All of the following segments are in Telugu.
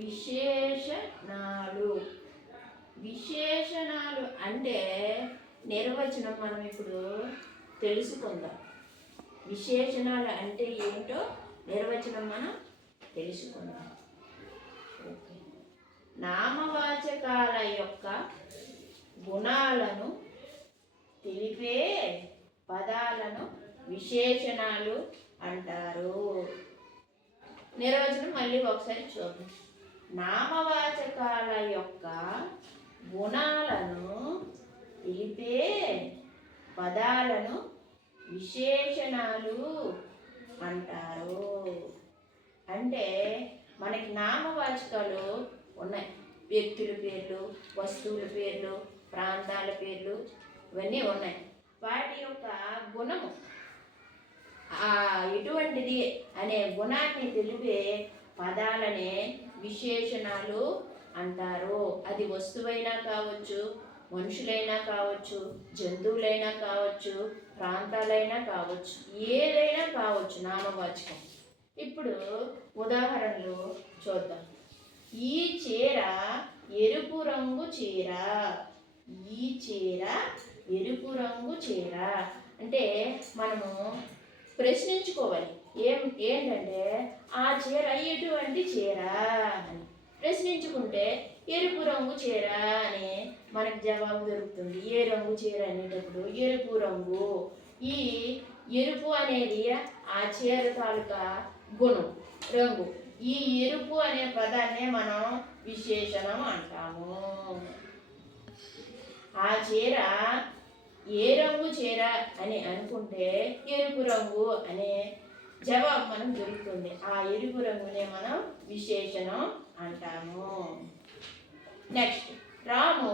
విశేషణాలు. విశేషణాలు అంటే నిర్వచనం మనం ఇప్పుడు తెలుసుకుందాం. విశేషణాలు అంటే ఏంటో నిర్వచనం మనం తెలుసుకుందాం. ఓకే. నామవాచకాల యొక్క గుణాలను తెలిపే పదాలను విశేషణాలు అంటారు. నిర్వచనం మళ్ళీ ఒకసారి చూద్దాం. నామవాచకాల యొక్క గుణాలను తెలిపే పదాలను విశేషణాలు అంటారు. అంటే మనకి నామవాచకాలు ఉన్నాయి. వ్యక్తుల పేర్లు, వస్తువుల పేర్లు, ప్రాంతాల పేర్లు ఇవన్నీ ఉన్నాయి. వాటి యొక్క గుణము ఎటువంటిది అనే గుణాన్ని తెలిపే పదాలనే విశేషణాలు అంటారు. అది వస్తువైనా కావచ్చు, మనుషులైనా కావచ్చు, జంతువులైనా కావచ్చు, ప్రాంతాలైనా కావచ్చు, ఏదైనా కావచ్చు నామవాచకం. ఇప్పుడు ఉదాహరణలు చూద్దాం. ఈ చీర ఎరుపు రంగు చీర. ఈ చీర ఎరుపు రంగు చీర అంటే మనము ప్రశ్నించుకోవాలి. ఏంటంటే ఆ చీర ఎటువంటి చీర అని ప్రశ్నించుకుంటే ఎరుపు రంగు చీర అని మనకు జవాబు దొరుకుతుంది. ఏ రంగు చీర అనేటప్పుడు ఎరుపు రంగు. ఈ ఎరుపు అనేది ఆ చీర తాలూకా గుణం, రంగు. ఈ ఎరుపు అనే పదాన్నే మనం విశేషణం అంటాము. ఆ చీర ఏ రంగు చీర అని అనుకుంటే ఎరుపు రంగు అనే జవాబు మనకు దొరుకుతుంది. ఆ ఎరుపు రంగునే మనం విశేషణం అంటాము. నెక్స్ట్, రాము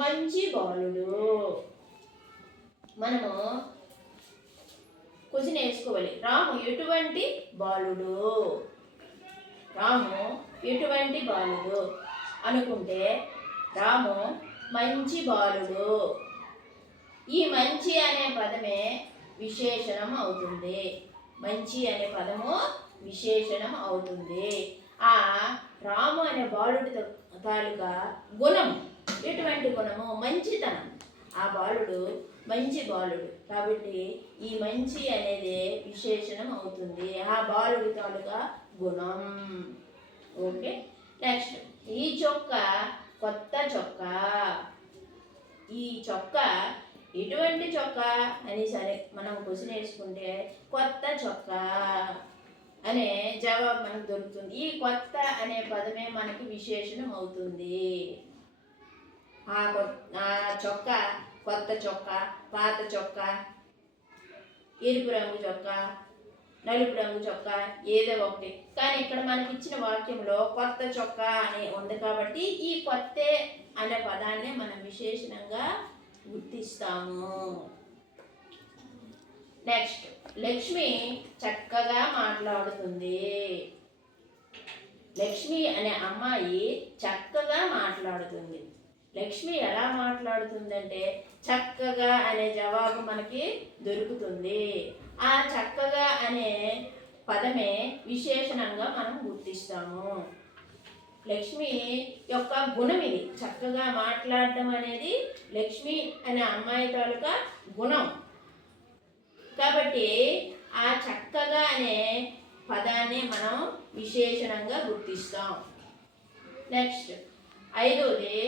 మంచి బాలుడు. మనము క్వశ్చన్ వేసుకోవాలి. రాము ఎటువంటి బాలుడు? రాము ఎటువంటి బాలుడు అనుకుంటే రాము మంచి బాలుడు. ఈ మంచి అనే పదమే విశేషణం అవుతుంది. మంచి అనే పదము విశేషణం అవుతుంది. ఆ రాము అనే బాలుడి తాలూకా గుణం ఎటువంటి గుణము? మంచితనం. ఆ బాలుడు మంచి బాలుడు కాబట్టి ఈ మంచి అనేది విశేషణం అవుతుంది. ఆ బాలుడి తాలూకా గుణం. ఓకే. నెక్స్ట్, ఈ చొక్కా కొత్త చొక్కా. ఈ చొక్కా ఎటువంటి చొక్కా అని సరే మనం క్వశ్చన్ వేసుకుంటే కొత్త చొక్కా అనే జవాబు మనకు దొరుకుతుంది. ఈ కొత్త అనే పదమే మనకి విశేషణం అవుతుంది. ఆ చొక్కా కొత్త చొక్కా, పాత చొక్కా, ఎరుపు రంగు చొక్కా, నలుపు రంగు చొక్కా ఏదో ఒకటి. కానీ ఇక్కడ మనకి ఇచ్చిన వాక్యంలో కొత్త చొక్కా అని ఉంది కాబట్టి ఈ కొత్త అనే పదాన్ని మనం విశేషణంగా గుర్తిస్తాము. నెక్స్ట్, లక్ష్మి చక్కగా మాట్లాడుతుంది. లక్ష్మి అనే అమ్మాయి చక్కగా మాట్లాడుతుంది. లక్ష్మి ఎలా మాట్లాడుతుందంటే చక్కగా అనే జవాబు మనకి దొరుకుతుంది. ఆ చక్కగా అనే పదమే విశేషణంగా మనం గుర్తిస్తాము. లక్ష్మి యొక్క గుణం ఇది. చక్కగా మాట్లాడటం అనేది లక్ష్మి అనే అమ్మాయి తాలూకా గుణం కాబట్టి ఆ చక్కగా అనే పదాన్ని మనం విశేషణంగా గుర్తిస్తాం. నెక్స్ట్, ఐదోది,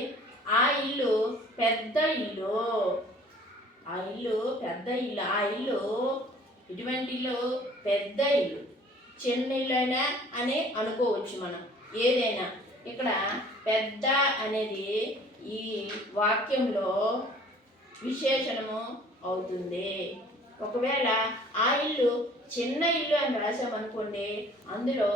ఆ ఇల్లు పెద్ద ఇల్లు. ఆ ఇల్లు పెద్ద ఇల్లు. ఆ ఇల్లు ఇటువంటి ఇల్లు పెద్ద ఇల్లు. చిన్న ఇల్లు అయినా అని అనుకోవచ్చు మనం. ఏదైనా ఇక్కడ పెద్ద అనేది ఈ వాక్యంలో విశేషణము అవుతుంది. ఒకవేళ ఆ ఇల్లు చిన్న ఇల్లు అని రాసామనుకోండి, అందులో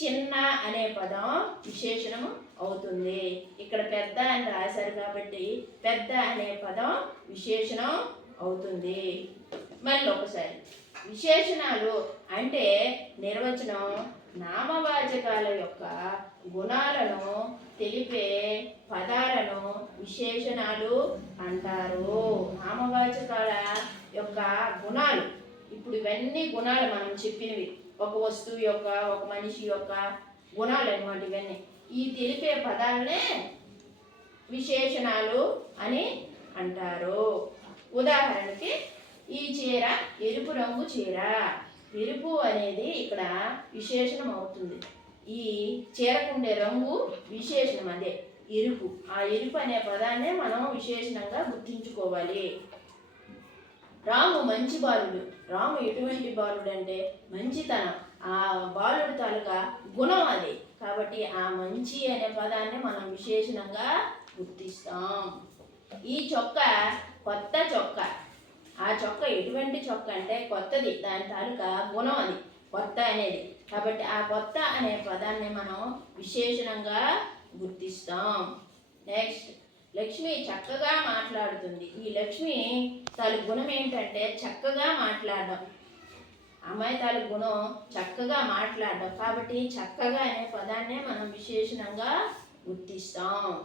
చిన్న అనే పదం విశేషణము అవుతుంది. ఇక్కడ పెద్ద అని రాశారు కాబట్టి పెద్ద అనే పదం విశేషణం అవుతుంది. మళ్ళీ ఒకసారి, విశేషణాలు అంటే నిర్వచనం నామవాచకాల యొక్క గుణాలను తెలిపే పదాలను విశేషణాలు అంటారు. నామవాచకాల యొక్క గుణాలు, ఇప్పుడు ఇవన్నీ గుణాలు మనం చెప్పినవి. ఒక వస్తువు యొక్క, ఒక మనిషి యొక్క గుణాలు అన్నమాట ఇవన్నీ. ఈ తెలిపే పదాలనే విశేషణాలు అని అంటారు. ఉదాహరణకి ఈ చీర ఎరుపు రంగు చీర. ఎరుపు అనేది ఇక్కడ విశేషణం అవుతుంది. ఈ చీరకుండే రంగు విశేషణం, అదే ఎరుపు. ఆ ఎరుపు అనే పదాన్నే మనం విశేషణంగా గుర్తుంచుకోవాలి. రాము మంచి బాలుడు. రాము ఎటువంటి బాలుడు అంటే మంచితనం. ఆ బాలుడు తాలూకా గుణం అది. కాబట్టి ఆ మంచి అనే పదాన్ని మనం విశేషణంగా గుర్తిస్తాం. ఈ చొక్కా కొత్త చొక్కా. ఆ చొక్కా ఎటువంటి చొక్కా అంటే కొత్తది. దాని తాలూకా గుణం అది కొత్త అనేది. కాబట్టి ఆ కొత్త అనే పదాన్ని మనం విశేషణంగా గుర్తిస్తాం. నెక్స్ట్, లక్ష్మి చక్కగా మాట్లాడుతుంది. ఈ లక్ష్మి తాలూకు గుణం ఏంటంటే చక్కగా మాట్లాడడం. అమ్మాయి తాలూకు గుణం చక్కగా మాట్లాడడం. కాబట్టి చక్కగా అనే పదాన్నే మనం విశేషణంగా గుర్తిస్తాం.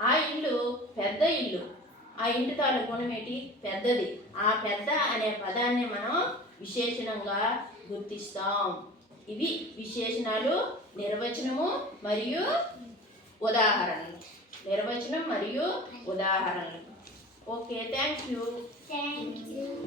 ఆ ఇల్లు పెద్ద ఇల్లు. ఆ ఇంటి తాలూకు గుణం ఏంటి? పెద్దది. ఆ పెద్ద అనే పదాన్ని మనం విశేషణంగా గుర్తిస్తాం. ఇవి విశేషణాలు, నిర్వచనము మరియు ఉదాహరణలు. నిర్వచనం మరియు ఉదాహరణలు. Okay, thank you.